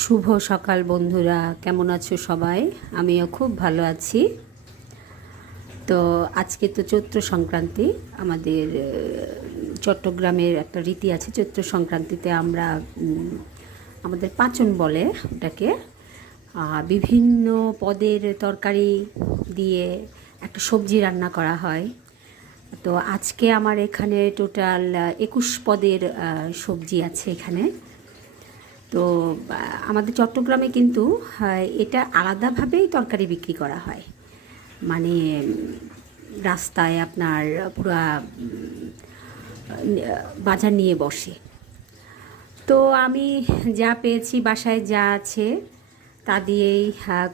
শুভ সকাল বন্ধুরা, কেমন আছো সবাই? আমিও খুব ভালো আছি। তো আজকে তো চৈত্র সংক্রান্তি। আমাদের চট্টগ্রামের একটা রীতি আছে, চৈত্র সংক্রান্তিতে আমরা আমাদের পাচন বলে ওটাকে, বিভিন্ন পদের তরকারি দিয়ে একটা সবজি রান্না করা হয়। তো আজকে আমার এখানে টোটাল 21 পদের সবজি আছে এখানে। তো আমাদের চট্টগ্রামে কিন্তু এটা আলাদাভাবেই তরকারি বিক্রি করা হয়, মানে রাস্তায় আপনার পুরা বাজার নিয়ে বসে। তো আমি যা পেয়েছি বাসায় যা আছে তা দিয়েই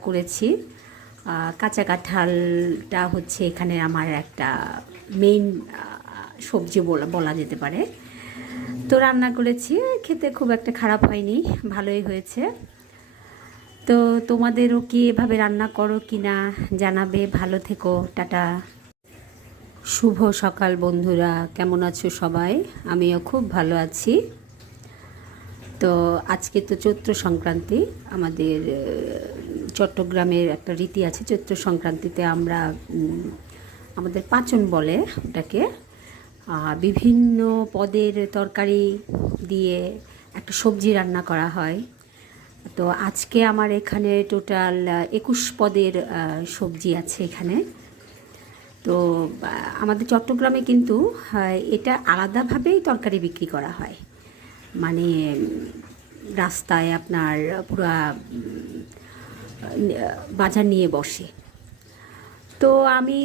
করেছি। কাঁচা কাঁঠালটা হচ্ছে এখানে আমার একটা মেইন সবজি বলা যেতে পারে। তো রান্না করেছি, খেতে খুব একটা খারাপ হয়নি, ভালোই হয়েছে। তো তোমাদেরও কি এভাবে রান্না করো কি না জানাবে। ভালো থেকো, টাটা। শুভ সকাল বন্ধুরা, কেমন আছো সবাই? আমিও খুব ভালো আছি। তো আজকে তো চৈত্র সংক্রান্তি। আমাদের চট্টগ্রামের একটা রীতি আছে, চৈত্র সংক্রান্তিতে আমরা আমাদের পাচন বলে ওটাকে, বিভিন্ন পদের তরকারি দিয়ে একটা সবজি রান্না করা হয়। তো আজকে আমার এখানে টোটাল 21 পদের সবজি আছে এখানে। তো আমাদের চট্টগ্রামে কিন্তু এটা আলাদাভাবেই তরকারি বিক্রি করা হয়, মানে রাস্তায় আপনার পুরা বাজার নিয়ে বসে। তো আমি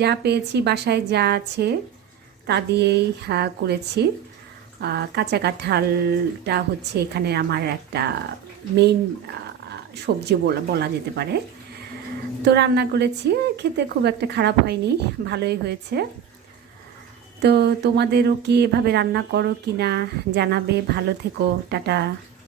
যা পেয়েছি বাসায় যা আছে তা দিয়েই করেছি। কাঁচা কাঁঠালটা হচ্ছে এখানে আমার একটা মেইন সবজি বলা যেতে পারে। তো রান্না করেছি, খেতে খুব একটা খারাপ হয়নি, ভালোই হয়েছে। তো তোমাদেরও কি এভাবে রান্না করো কি না জানাবে। ভালো থেকো, টাটা।